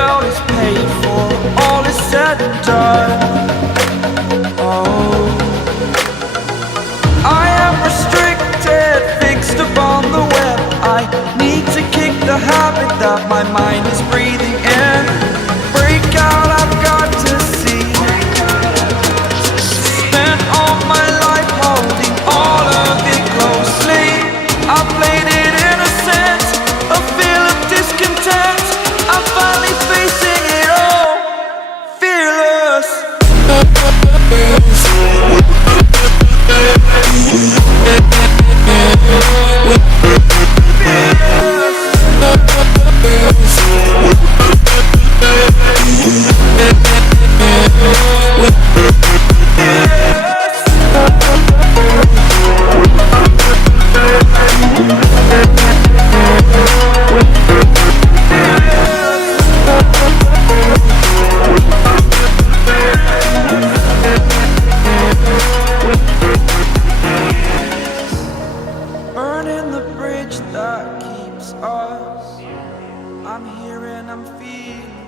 felt is paid for, all is said and done. Oh, I am restricted, fixed upon the web. I need to kick the habit that my mind is breathing in. Break out, I've got to see. Spent all my life holding all of it closely. I played it innocent, a feel of discontent. I'm finally facing it all, fearless. Burning the bridge that keeps us. I'm here and I'm feeling